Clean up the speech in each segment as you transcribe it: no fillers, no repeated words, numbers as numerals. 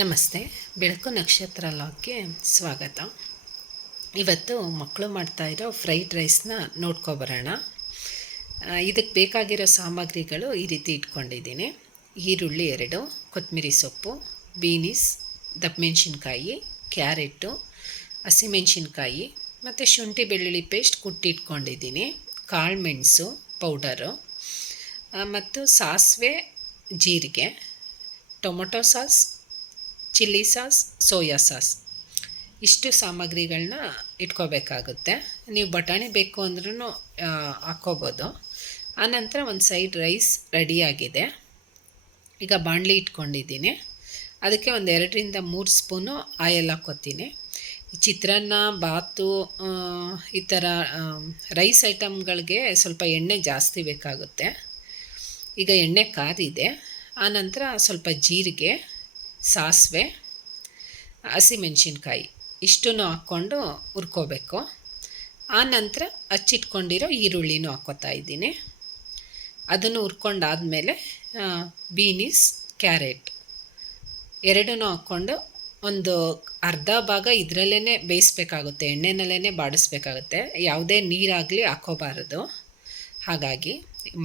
ನಮಸ್ತೆ. ಬೆಳಕು ನಕ್ಷತ್ರ ಲಾಗ್ಗೆ ಸ್ವಾಗತ. ಇವತ್ತು ಮಕ್ಕಳು ಮಾಡ್ತಾಯಿರೋ ಫ್ರೈಡ್ ರೈಸ್ನ ನೋಡ್ಕೊಬರೋಣ. ಇದಕ್ಕೆ ಬೇಕಾಗಿರೋ ಸಾಮಗ್ರಿಗಳು ಈ ರೀತಿ ಇಟ್ಕೊಂಡಿದ್ದೀನಿ. ಈರುಳ್ಳಿ 2, ಕೊತ್ತಂಬರಿ ಸೊಪ್ಪು, ಬೀನೀಸ್, ದಪ್ಪಮೆಣ್ಸಿನ್ಕಾಯಿ, ಕ್ಯಾರೆಟು, ಹಸಿಮೆಣ್ಸಿನ್ಕಾಯಿ ಮತ್ತು ಶುಂಠಿ ಬೆಳ್ಳುಳ್ಳಿ ಪೇಸ್ಟ್ ಕುಟ್ಟಿಟ್ಕೊಂಡಿದ್ದೀನಿ, ಕಾಳು ಮೆಣಸು ಪೌಡರು ಮತ್ತು ಸಾಸಿವೆ, ಜೀರಿಗೆ, tomato sauce, chilli sauce, soya sauce, ಇಷ್ಟು ಸಾಮಗ್ರಿಗಳನ್ನ ಇಟ್ಕೋಬೇಕಾಗುತ್ತೆ. ನೀವು ಬಟಾಣಿ ಬೇಕು ಅಂದ್ರೂ ಹಾಕ್ಕೋಬೋದು. ಆನಂತರ ಒಂದು ಸೈಡ್ ರೈಸ್ ರೆಡಿಯಾಗಿದೆ. ಈಗ ಬಾಣಲಿ ಇಟ್ಕೊಂಡಿದ್ದೀನಿ, ಅದಕ್ಕೆ ಒಂದು 2-3 ಸ್ಪೂನು ಆಯಲ್ ಹಾಕ್ಕೋತೀನಿ. ಚಿತ್ರಾನ್ನ, ಬಾತು, ಈ ಥರ ರೈಸ್ ಐಟಮ್ಗಳಿಗೆ ಸ್ವಲ್ಪ ಎಣ್ಣೆ ಜಾಸ್ತಿ ಬೇಕಾಗುತ್ತೆ. ಈಗ ಎಣ್ಣೆ ಕಾದಿದೆ. ಆನಂತರ ಸ್ವಲ್ಪ ಜೀರಿಗೆ, ಸಾಸಿವೆ, ಹಸಿಮೆಣ್ಸಿನ್ಕಾಯಿ ಇಷ್ಟನ್ನು ಹಾಕ್ಕೊಂಡು ಹುರ್ಕೋಬೇಕು. ಆನಂತರ ಹಚ್ಚಿಟ್ಕೊಂಡಿರೋ ಈರುಳ್ಳಿನೂ ಹಾಕ್ಕೋತಾ ಇದ್ದೀನಿ. ಅದನ್ನು ಹುರ್ಕೊಂಡಾದಮೇಲೆ ಬೀನೀಸ್, ಕ್ಯಾರೆಟ್ ಎರಡನ್ನೂ ಹಾಕ್ಕೊಂಡು ಒಂದು ಅರ್ಧ ಭಾಗ ಇದರಲ್ಲೇ ಬೇಯಿಸ್ಬೇಕಾಗುತ್ತೆ, ಎಣ್ಣೆನಲ್ಲೇ ಬಾಡಿಸ್ಬೇಕಾಗುತ್ತೆ. ಯಾವುದೇ ನೀರಾಗಲಿ ಹಾಕ್ಕೋಬಾರದು. ಹಾಗಾಗಿ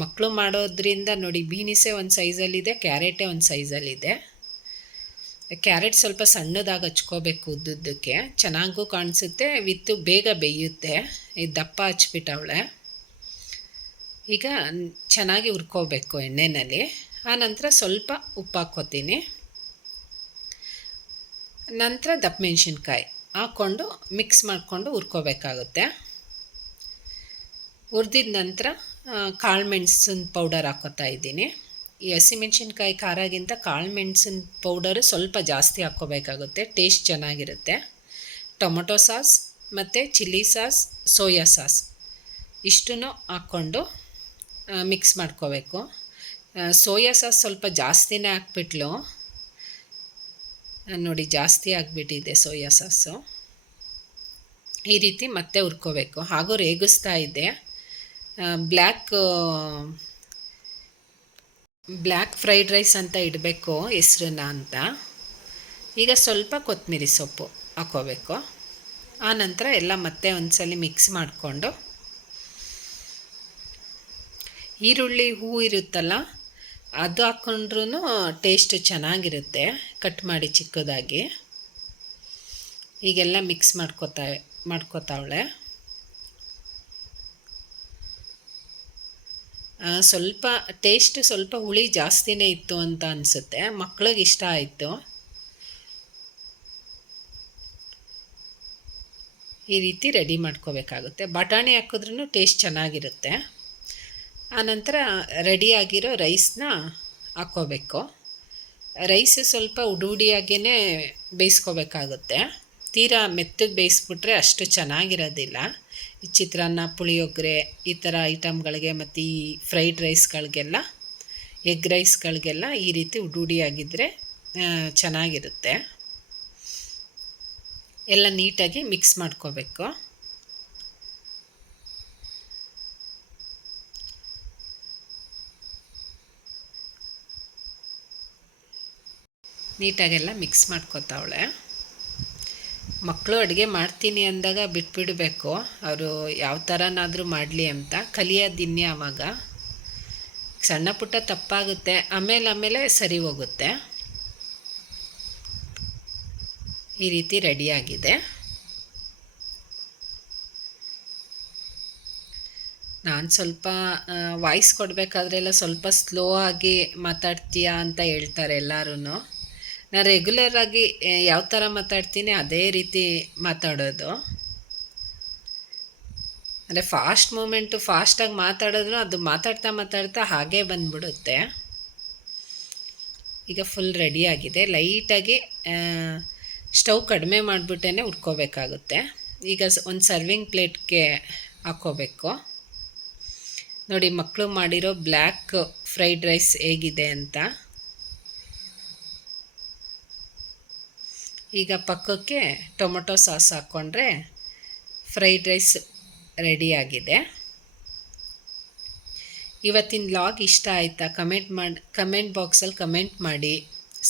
ಮಕ್ಕಳು ಮಾಡೋದ್ರಿಂದ ನೋಡಿ, ಬೀನೀಸೇ ಒಂದು ಸೈಜಲ್ಲಿದೆ, ಕ್ಯಾರೆಟೇ ಒಂದು ಸೈಜಲ್ಲಿದೆ. ಕ್ಯಾರೆಟ್ ಸ್ವಲ್ಪ ಸಣ್ಣದಾಗಿ ಹಚ್ಕೋಬೇಕು, ಉದ್ದುದ್ದಕ್ಕೆ ಚೆನ್ನಾಗೂ ಕಾಣಿಸುತ್ತೆ, ವಿತ್ತು ಬೇಗ ಬೇಯುತ್ತೆ. ಇದು ದಪ್ಪ ಹಚ್ಬಿಟ್ಟವಳೆ. ಈಗ ಚೆನ್ನಾಗಿ ಹುರ್ಕೋಬೇಕು ಎಣ್ಣೆಯಲ್ಲಿ. ಆನಂತರ ಸ್ವಲ್ಪ ಉಪ್ಪು ಹಾಕ್ಕೋತೀನಿ. ನಂತರ ದಪ್ಪಮೆಣ್ಸಿನ್ಕಾಯಿ ಹಾಕ್ಕೊಂಡು ಮಿಕ್ಸ್ ಮಾಡಿಕೊಂಡು ಹುರ್ಕೋಬೇಕಾಗುತ್ತೆ. ಹುರಿದಿದ ನಂತರ ಕಾಳು ಮೆಣಸಿನ ಪೌಡರ್ ಹಾಕ್ಕೋತಾ ಇದ್ದೀನಿ. ಈ ಹಸಿಮೆಣ್ಸಿನ್ಕಾಯಿ ಖಾರಾಗಿಂತ ಕಾಳು ಮೆಣಸಿನ ಪೌಡರು ಸ್ವಲ್ಪ ಜಾಸ್ತಿ ಹಾಕ್ಕೋಬೇಕಾಗುತ್ತೆ, ಟೇಸ್ಟ್ ಚೆನ್ನಾಗಿರುತ್ತೆ. ಟೊಮೊಟೊ ಸಾಸ್ ಮತ್ತು ಚಿಲ್ಲಿ ಸಾಸ್, ಸೋಯಾ ಸಾಸ್ ಇಷ್ಟನ್ನು ಹಾಕ್ಕೊಂಡು ಮಿಕ್ಸ್ ಮಾಡ್ಕೋಬೇಕು. ಸೋಯಾ ಸಾಸ್ ಸ್ವಲ್ಪ ಜಾಸ್ತಿನೇ ಹಾಕ್ಬಿಟ್ಲು ನೋಡಿ, ಜಾಸ್ತಿ ಆಗಿಬಿಟ್ಟಿದೆ ಸೋಯಾ ಸಾಸು. ಈ ರೀತಿ ಮತ್ತೆ ಹುರ್ಕೋಬೇಕು. ಹಾಗೂ ರೇಗಿಸ್ತಾ ಇದ್ದೆ. ಬ್ಲ್ಯಾಕ್ ಫ್ರೈಡ್ ರೈಸ್ ಅಂತ ಇಡಬೇಕು ಹೆಸ್ರನ್ನ ಅಂತ. ಈಗ ಸ್ವಲ್ಪ ಕೊತ್ತಂಬರಿ ಸೊಪ್ಪು ಹಾಕ್ಕೋಬೇಕು. ಆನಂತರ ಎಲ್ಲ ಮತ್ತೆ ಒಂದ್ಸಲ ಮಿಕ್ಸ್ ಮಾಡಿಕೊಂಡು, ಈರುಳ್ಳಿ ಹೂವು ಇರುತ್ತಲ್ಲ ಅದು ಹಾಕ್ಕೊಂಡ್ರೂ ಟೇಸ್ಟ್ ಚೆನ್ನಾಗಿರುತ್ತೆ, ಕಟ್ ಮಾಡಿ ಚಿಕ್ಕದಾಗಿ. ಈಗೆಲ್ಲ ಮಿಕ್ಸ್ ಮಾಡ್ಕೋತಾವಳೆ. ಸ್ವಲ್ಪ ಟೇಸ್ಟ್ ಸ್ವಲ್ಪ ಹುಳಿ ಜಾಸ್ತಿನೇ ಇತ್ತು ಅಂತ ಅನಿಸುತ್ತೆ, ಮಕ್ಳಿಗೆ ಇಷ್ಟ ಆಯಿತು. ಈ ರೀತಿ ರೆಡಿ ಮಾಡ್ಕೋಬೇಕಾಗುತ್ತೆ. ಬಟಾಣಿ ಹಾಕಿದ್ರೂ ಟೇಸ್ಟ್ ಚೆನ್ನಾಗಿರುತ್ತೆ. ಆನಂತರ ರೆಡಿಯಾಗಿರೋ ರೈಸ್ನ ಹಾಕ್ಕೋಬೇಕು. ರೈಸ್ ಸ್ವಲ್ಪ ಉಡುಡಿಯಾಗೇ ಬೇಯಿಸ್ಕೋಬೇಕಾಗುತ್ತೆ. ತೀರಾ ಮೆತ್ತಗೆ ಬೇಯಿಸ್ಬಿಟ್ರೆ ಅಷ್ಟು ಚೆನ್ನಾಗಿರೋದಿಲ್ಲ. ಈ ಚಿತ್ರಾನ್ನ, ಪುಳಿಯೋಗರೆ ಈ ಥರ ಐಟಮ್ಗಳಿಗೆ ಮತ್ತು ಈ ಫ್ರೈಡ್ ರೈಸ್ಗಳಿಗೆಲ್ಲ, ಎಗ್ ರೈಸ್ಗಳಿಗೆಲ್ಲ ಈ ರೀತಿ ಉಡುಡಿಯಾಗಿದ್ದರೆ ಚೆನ್ನಾಗಿರುತ್ತೆ. ಎಲ್ಲ ನೀಟಾಗಿ ಮಿಕ್ಸ್ ಮಾಡ್ಕೋಬೇಕು. ನೀಟಾಗೆಲ್ಲ ಮಿಕ್ಸ್ ಮಾಡ್ಕೋತಾವಳೆ. ಮಕ್ಕಳು ಅಡುಗೆ ಮಾಡ್ತೀನಿ ಅಂದಾಗ ಬಿಟ್ಬಿಡಬೇಕು, ಅವರು ಯಾವ ಥರನಾದರೂ ಮಾಡಲಿ ಅಂತ. ಕಲಿಯೋದಿನ್ನೇ ಆವಾಗ. ಸಣ್ಣ ಪುಟ್ಟ ತಪ್ಪಾಗುತ್ತೆ, ಆಮೇಲೆ ಸರಿ ಹೋಗುತ್ತೆ. ಈ ರೀತಿ ರೆಡಿಯಾಗಿದೆ. ನಾನು ಸ್ವಲ್ಪ ವಾಯ್ಸ್ ಕೊಡಬೇಕಾದ್ರೆಲ್ಲ ಸ್ವಲ್ಪ ಸ್ಲೋ ಆಗಿ ಮಾತಾಡ್ತೀಯಾ ಅಂತ ಹೇಳ್ತಾರೆ ಎಲ್ಲರೂ. ನಾನು ರೆಗ್ಯುಲರಾಗಿ ಯಾವ ಥರ ಮಾತಾಡ್ತೀನಿ ಅದೇ ರೀತಿ ಮಾತಾಡೋದು. ಅಂದರೆ ಫಾಸ್ಟ್ ಮೂಮೆಂಟು, ಫಾಸ್ಟಾಗಿ ಮಾತಾಡಿದ್ರು ಅದು ಮಾತಾಡ್ತಾ ಹಾಗೇ ಬಂದ್ಬಿಡುತ್ತೆ. ಈಗ ಫುಲ್ ರೆಡಿಯಾಗಿದೆ. ಲೈಟಾಗಿ ಸ್ಟವ್ ಕಡಿಮೆ ಮಾಡಿಬಿಟ್ಟೇ ಹುರ್ಕೋಬೇಕಾಗುತ್ತೆ. ಈಗ ಒಂದು ಸರ್ವಿಂಗ್ ಪ್ಲೇಟ್ಗೆ ಹಾಕ್ಕೋಬೇಕು. ನೋಡಿ, ಮಕ್ಕಳು ಮಾಡಿರೋ ಬ್ಲ್ಯಾಕ್ ಫ್ರೈಡ್ ರೈಸ್ ಹೇಗಿದೆ ಅಂತ. ಈಗ ಪಕ್ಕಕ್ಕೆ ಟೊಮೊಟೊ ಸಾಸ್ ಹಾಕ್ಕೊಂಡ್ರೆ ಫ್ರೈಡ್ ರೈಸ್ ರೆಡಿಯಾಗಿದೆ. ಇವತ್ತಿನ ಲಾಗ್ ಇಷ್ಟ ಆಯಿತಾ? ಕಮೆಂಟ್ ಬಾಕ್ಸಲ್ಲಿ ಕಮೆಂಟ್ ಮಾಡಿ,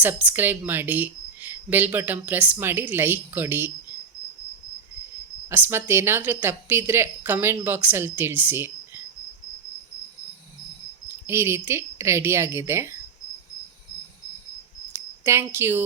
ಸಬ್ಸ್ಕ್ರೈಬ್ ಮಾಡಿ, ಬೆಲ್ ಬಟನ್ ಪ್ರೆಸ್ ಮಾಡಿ ಲೈಕ್ ಕೊಡಿ. ಅಕಸ್ಮಾತ್ ಏನಾದರೂ ತಪ್ಪಿದರೆ ಕಮೆಂಟ್ ಬಾಕ್ಸಲ್ಲಿ ತಿಳಿಸಿ. ಈ ರೀತಿ ರೆಡಿಯಾಗಿದೆ. Thank you.